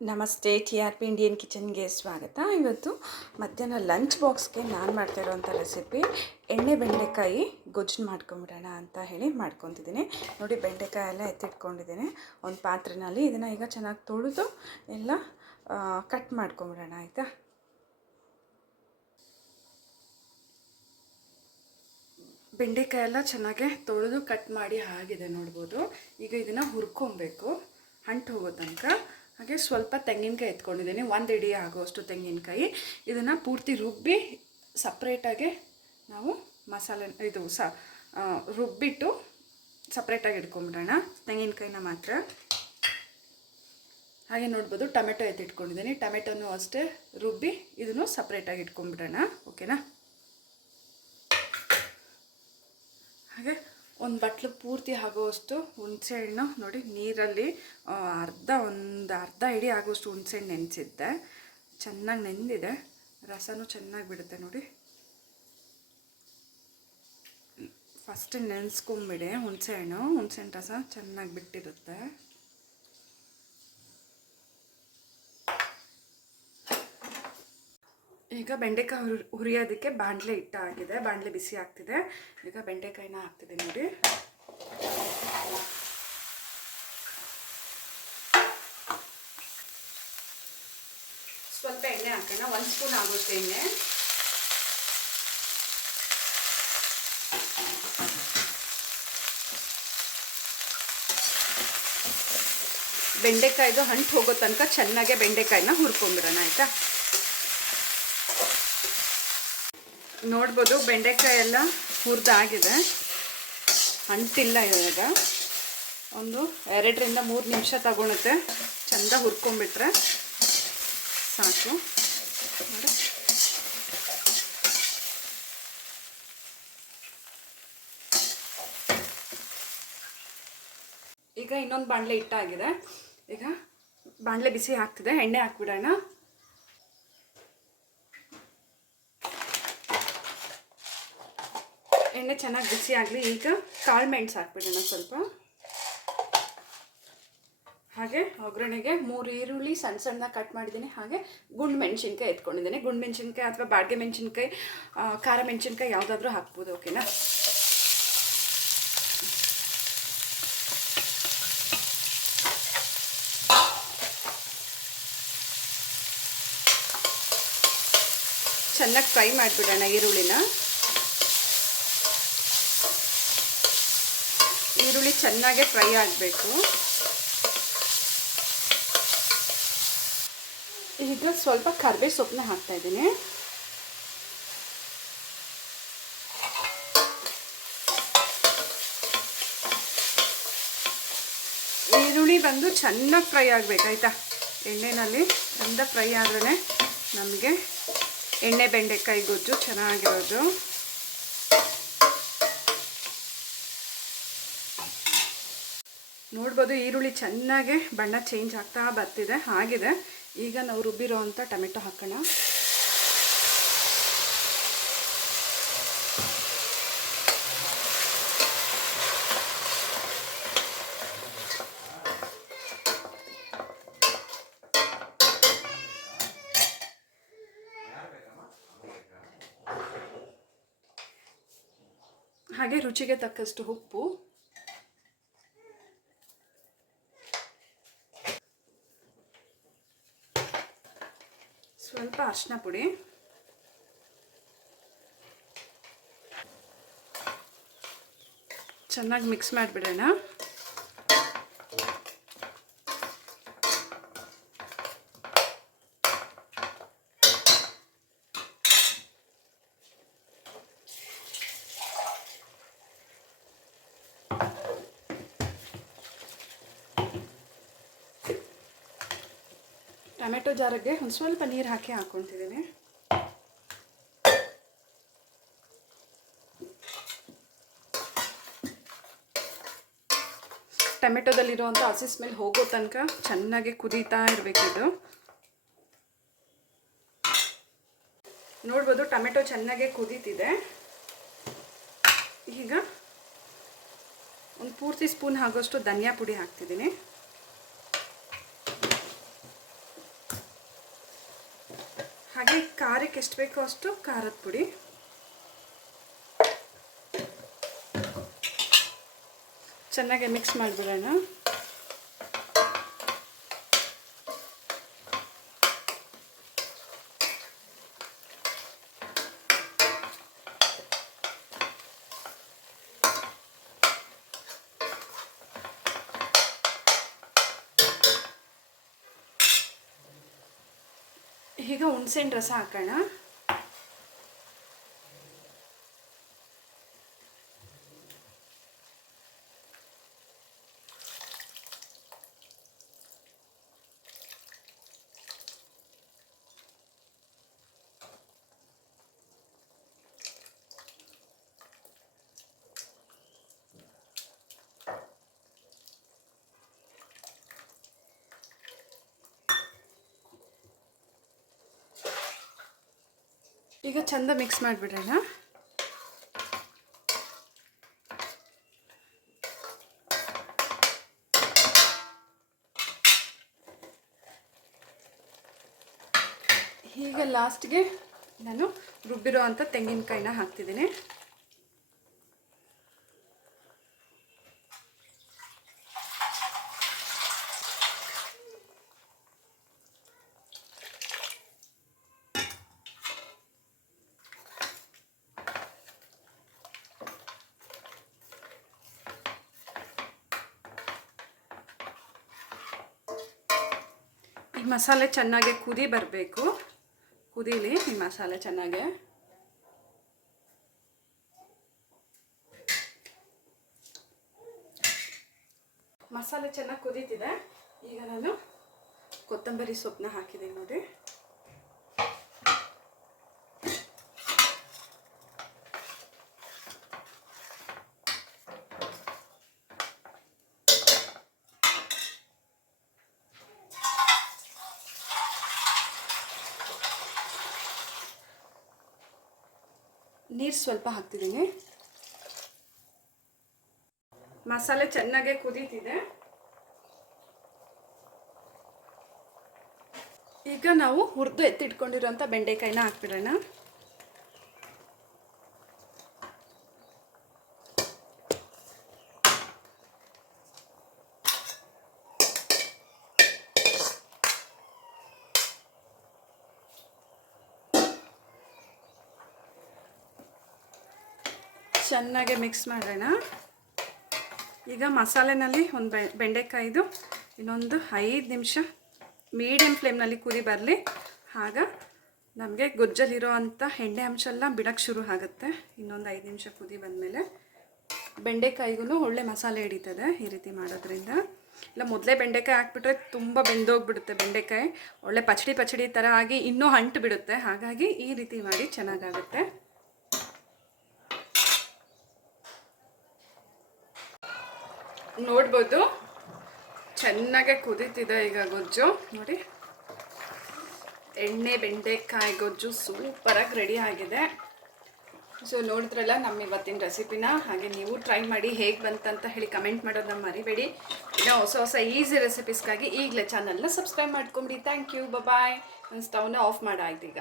ನಮಸ್ತೆ, TRP Indian ಕಿಚನ್ಗೆ ಸ್ವಾಗತ. ಇವತ್ತು ಮಧ್ಯಾಹ್ನ ಲಂಚ್ ಬಾಕ್ಸ್ಗೆ ನಾನು ಮಾಡ್ತಾ ಇರೋವಂಥ ರೆಸಿಪಿ ಎಣ್ಣೆ ಬೆಂಡೆಕಾಯಿ ಗೊಜ್ಜು ಮಾಡ್ಕೊಂಬಿಡೋಣ ಅಂತ ಹೇಳಿ ಮಾಡ್ಕೊತಿದ್ದೀನಿ. ನೋಡಿ, ಬೆಂಡೆಕಾಯಿ ಎಲ್ಲ ಎತ್ತಿಟ್ಕೊಂಡಿದ್ದೀನಿ ಒಂದು ಪಾತ್ರೆಯಲ್ಲಿ. ಇದನ್ನು ಈಗ ಚೆನ್ನಾಗಿ ತೊಳೆದು ಎಲ್ಲ ಕಟ್ ಮಾಡ್ಕೊಂಬಿಡೋಣ, ಆಯಿತಾ. ಬೆಂಡೆಕಾಯಿ ಎಲ್ಲ ಚೆನ್ನಾಗಿ ತೊಳೆದು ಕಟ್ ಮಾಡಿ ಆಗಿದೆ ನೋಡ್ಬೋದು. ಈಗ ಇದನ್ನು ಹುರ್ಕೊಬೇಕು ಅಂಟು ಹೋಗೋ ತನಕ. ಹಾಗೆ ಸ್ವಲ್ಪ ತೆಂಗಿನಕಾಯಿ ಎತ್ಕೊಂಡಿದ್ದೀನಿ, 1 ಇಡಿ ಆಗೋಷ್ಟು ತೆಂಗಿನಕಾಯಿ. ಇದನ್ನು ಪೂರ್ತಿ ರುಬ್ಬಿ ಸಪ್ರೇಟಾಗಿ ನಾವು ಮಸಾಲೆ ರುಬ್ಬಿಟ್ಟು ಸಪ್ರೇಟಾಗಿ ಇಟ್ಕೊಂಬಿಡೋಣ, ತೆಂಗಿನಕಾಯಿನ ಮಾತ್ರ. ಹಾಗೆ ನೋಡ್ಬೋದು, ಟೊಮೆಟೊ ಎತ್ತಿಟ್ಕೊಂಡಿದ್ದೀನಿ. ಟೊಮೆಟೊನೂ ಅಷ್ಟೇ ರುಬ್ಬಿ ಇದನ್ನು ಸಪ್ರೇಟಾಗಿ ಇಟ್ಕೊಂಬಿಡೋಣ, ಓಕೆನಾ. ಹಾಗೆ ಒಂದು ಬಟ್ಲು ಪೂರ್ತಿ ಆಗೋವಷ್ಟು ಹುಣಸೆಹಣ್ಣು ನೋಡಿ, ನೀರಲ್ಲಿ ಒಂದು ಅರ್ಧ ಇಡಿ ಆಗೋಷ್ಟು ಹುಣಸೆಹಣ್ಣು ನೆನೆಸಿದ್ದೆ. ಚೆನ್ನಾಗಿ ನೆಂದಿದೆ, ರಸನೂ ಚೆನ್ನಾಗಿ ಬಿಡುತ್ತೆ ನೋಡಿ. ಫಸ್ಟ್ ನೆನೆಸ್ಕೊಂಬಿಡಿ, ಹುಣಸೆಹಣ್ಣು ರಸ ಚೆನ್ನಾಗಿ ಬಿಟ್ಟಿರುತ್ತೆ. ಈಗ ಬೆಂಡೆಕಾಯಿ ಹುರಿಯೋದಕ್ಕೆ ಬಾಣಲೆ ಇಟ್ಟಾಗಿದೆ, ಬಾಣಲೆ ಬಿಸಿ ಆಗ್ತಿದೆ. ಈಗ ಬೆಂಡೆಕಾಯಿನ ಹಾಕ್ತಿದೆ ನೋಡಿ. ಸ್ವಲ್ಪ ಎಣ್ಣೆ ಹಾಕೋಣ, 1 ಸ್ಪೂನ್ ಆಗುತ್ತೆ ಎಣ್ಣೆ. ಬೆಂಡೆಕಾಯ್ದು ಅಂಟು ಹೋಗೋ ತನಕ ಚೆನ್ನಾಗೆ ಬೆಂಡೆಕಾಯಿನ ಹುರ್ಕೊಂಡ್ಬಿಡೋಣ, ಆಯಿತಾ. ನೋಡ್ಬೋದು, ಬೆಂಡೆಕಾಯಿ ಎಲ್ಲ ಹುರಿದಾಗಿದೆ, ಅಂಟಿಲ್ಲ. ಇವಾಗ ಒಂದು 2ರಿಂದ 3 ನಿಮಿಷ ತಗೊಳುತ್ತೆ, ಚೆಂದ ಹುರ್ಕೊಂಡ್ಬಿಟ್ರೆ ಸಾಕು. ಈಗ ಇನ್ನೊಂದು ಬಾಣಲೆ ಇಟ್ಟಾಗಿದೆ. ಈಗ ಬಾಣಲೆ ಬಿಸಿ ಆಗ್ತಿದೆ, ಎಣ್ಣೆ ಹಾಕ್ಬಿಡೋಣ. ಎಣ್ಣೆ ಚೆನ್ನಾಗಿ ಬಿಸಿ ಆಗಲಿ. ಈಗ ಕಾಳು ಮೆಣಸು ಹಾಕ್ಬಿಡೋಣ ಸ್ವಲ್ಪ. ಹಾಗೆ ಒಗ್ಗರಣೆಗೆ 3 ಈರುಳ್ಳಿ ಸಣ್ಣದಾಗಿ ಕಟ್ ಮಾಡಿದ್ದೀನಿ. ಹಾಗೆ ಗುಂಡು ಮೆಣಸಿನ್ಕಾಯಿ ಎತ್ಕೊಂಡಿದ್ದೀನಿ. ಗುಂಡು ಮೆಣಸಿನ್ಕಾಯಿ ಅಥವಾ ಬಾಡಿಗೆ ಮೆಣಸಿನ್ಕಾಯಿ, ಖಾರ ಮೆಣಸಿನ್ಕಾಯಿ ಯಾವುದಾದ್ರೂ ಹಾಕ್ಬೋದು, ಓಕೆನಾ. ಚೆನ್ನಾಗಿ ಫ್ರೈ ಮಾಡಿಬಿಡೋಣ ಈರುಳ್ಳಿನ. ಈರುಳ್ಳಿ ಚೆನ್ನಾಗೆ ಫ್ರೈ ಆಗಬೇಕು. ಈಗ ಸ್ವಲ್ಪ ಕರಿಬೇವು ಸೊಪ್ಪನ್ನ ಹಾಕ್ತಾಯಿದ್ದೀನಿ. ಈರುಳ್ಳಿ ಬಂದು ಚೆನ್ನಾಗಿ ಫ್ರೈ ಆಗಬೇಕಾಯ್ತಾ, ಎಣ್ಣೆಯಲ್ಲಿ ಚೆಂದ ಫ್ರೈ ಆದ್ರೇ ನಮಗೆ ಎಣ್ಣೆ ಬೆಂಡೆಕಾಯಿ ಗೊಜ್ಜು ಚೆನ್ನಾಗಿರೋದು. ನೋಡ್ಬೋದು, ಈರುಳ್ಳಿ ಚೆನ್ನಾಗೆ ಬಣ್ಣ ಚೇಂಜ್ ಆಗ್ತಾ ಬರ್ತಿದೆ, ಆಗಿದೆ. ಈಗ ನಾವು ರುಬ್ಬಿರೋ ಅಂಥ ಟೊಮೆಟೊ ಹಾಕೋಣ. ಹಾಗೆ ರುಚಿಗೆ ತಕ್ಕಷ್ಟು ಉಪ್ಪು, ಸ್ವಲ್ಪ ಅರಿಶಿನ ಪುಡಿ, ಚೆನ್ನಾಗಿ ಮಿಕ್ಸ್ ಮಾಡಿಬಿಡೋಣ. ಟೊಮೆಟೊ ಜಾರಿಗೆ ಒಂದು ಸ್ವಲ್ಪ ನೀರು ಹಾಕಿ ಹಾಕ್ಕೊತಿದ್ದೀನಿ. ಟೊಮೆಟೊದಲ್ಲಿರುವಂಥ ಹಸಿ ಸ್ಮೆಲ್ ಹೋಗೋ ತನಕ ಚೆನ್ನಾಗಿ ಕುದೀತಾ ಇರಬೇಕಿದು. ನೋಡ್ಬೋದು, ಟೊಮೆಟೊ ಚೆನ್ನಾಗೆ ಕುದೀತಿದೆ. ಈಗ ಒಂದು ಪೂರ್ತಿ ಸ್ಪೂನ್ ಆಗೋಷ್ಟು ಧನಿಯಾ ಪುಡಿ ಹಾಕ್ತಿದ್ದೀನಿ. ಖಾರಕ್ಕೆ ಎಷ್ಟು ಬೇಕೋ ಅಷ್ಟು ಖಾರದ ಪುಡಿ, ಚೆನ್ನಾಗಿ ಮಿಕ್ಸ್ ಮಾಡಿಬಿಡೋಣ. ಈಗ ಹುಣಸೆಹಣ್ಣು ರಸ ಹಾಕೋಣ. ಈಗ ಚಂದ ಮಿಕ್ಸ್ ಮಾಡಿಬಿಡೋಣ. ಈಗ ಲಾಸ್ಟ್ಗೆ ನಾನು ರುಬ್ಬಿರೋ ಅಂಥ ತೆಂಗಿನಕಾಯಿನ ಹಾಕ್ತಿದ್ದೀನಿ. ಈ ಮಸಾಲೆ ಚೆನ್ನಾಗಿ ಕುದಿ ಬರಬೇಕು. ಕುದೀಲಿ ಈ ಮಸಾಲೆ ಚೆನ್ನಾಗೆ. ಮಸಾಲೆ ಚೆನ್ನಾಗಿ ಕುದೀತಿದೆ. ಈಗ ನಾನು ಕೊತ್ತಂಬರಿ ಸೊಪ್ಪನ್ನ ಹಾಕಿದ್ದೀನಿ ನೋಡಿ. ನೀರು ಸ್ವಲ್ಪ ಹಾಕ್ತಿದ್ದೀನಿ. ಮಸಾಲೆ ಚೆನ್ನಾಗೆ ಕುದೀತಿದೆ. ಈಗ ನಾವು ಹುರಿದು ಎತ್ತಿಟ್ಕೊಂಡಿರೋಂಥ ಬೆಂಡೆಕಾಯಿನ ಹಾಕ್ಬಿಡೋಣ. ಚೆನ್ನಾಗಿ ಮಿಕ್ಸ್ ಮಾಡೋಣ. ಈಗ ಮಸಾಲೆನಲ್ಲಿ ಒಂದು ಬೆಂಡೆಕಾಯಿದು ಇನ್ನೊಂದು 5 ನಿಮಿಷ ಮೀಡಿಯಮ್ ಫ್ಲೇಮ್ನಲ್ಲಿ ಕುದಿ ಬರಲಿ. ಆಗ ನಮಗೆ ಗೊಜ್ಜಲ್ಲಿರೋ ಅಂಥ ಎಣ್ಣೆ ಅಂಶ ಎಲ್ಲ ಬಿಡೋಕ್ಕೆ ಶುರು ಆಗುತ್ತೆ. ಇನ್ನೊಂದು 5 ನಿಮಿಷ ಕುದಿ ಬಂದಮೇಲೆ ಬೆಂಡೆಕಾಯಿಗೂ ಒಳ್ಳೆ ಮಸಾಲೆ ಹಿಡಿತದೆ ಈ ರೀತಿ ಮಾಡೋದ್ರಿಂದ. ಇಲ್ಲ ಮೊದಲೇ ಬೆಂಡೆಕಾಯಿ ಹಾಕ್ಬಿಟ್ರೆ ತುಂಬ ಬೆಂದೋಗ್ಬಿಡುತ್ತೆ. ಬೆಂಡೆಕಾಯಿ ಒಳ್ಳೆ ಪಚಡಿ ಥರ ಆಗಿ ಇನ್ನೂ ಅಂಟು ಬಿಡುತ್ತೆ. ಹಾಗಾಗಿ ಈ ರೀತಿ ಮಾಡಿ ಚೆನ್ನಾಗಾಗುತ್ತೆ. ನೋಡ್ಬೋದು ಚೆನ್ನಾಗೆ ಕುದೀತಿದೆ ಈಗ ಗೊಜ್ಜು ನೋಡಿ. ಎಣ್ಣೆ ಬೆಂಡೆಕಾಯಿ ಗೊಜ್ಜು ಸೂಪರಾಗಿ ರೆಡಿ ಆಗಿದೆ. ಸೊ ನೋಡಿದ್ರಲ್ಲ ನಮ್ಮ ಇವತ್ತಿನ ರೆಸಿಪಿನ. ಹಾಗೆ ನೀವು ಟ್ರೈ ಮಾಡಿ ಹೇಗೆ ಬಂತಂತ ಹೇಳಿ ಕಮೆಂಟ್ ಮಾಡೋದನ್ನ ಮರಿಬೇಡಿ. ಇನ್ನೂ ಹೊಸ ಈಸಿ ರೆಸಿಪೀಸ್ಗಾಗಿ ಈಗಲೇ ಚಾನಲ್ನ ಸಬ್ಸ್ಕ್ರೈಬ್ ಮಾಡ್ಕೊಂಬಿಡಿ. ಥ್ಯಾಂಕ್ ಯು, ಬಾಯ್. ನಾನು ಸ್ಟವ್ನ ಆಫ್ ಮಾಡಾಯ್ತು ಈಗ.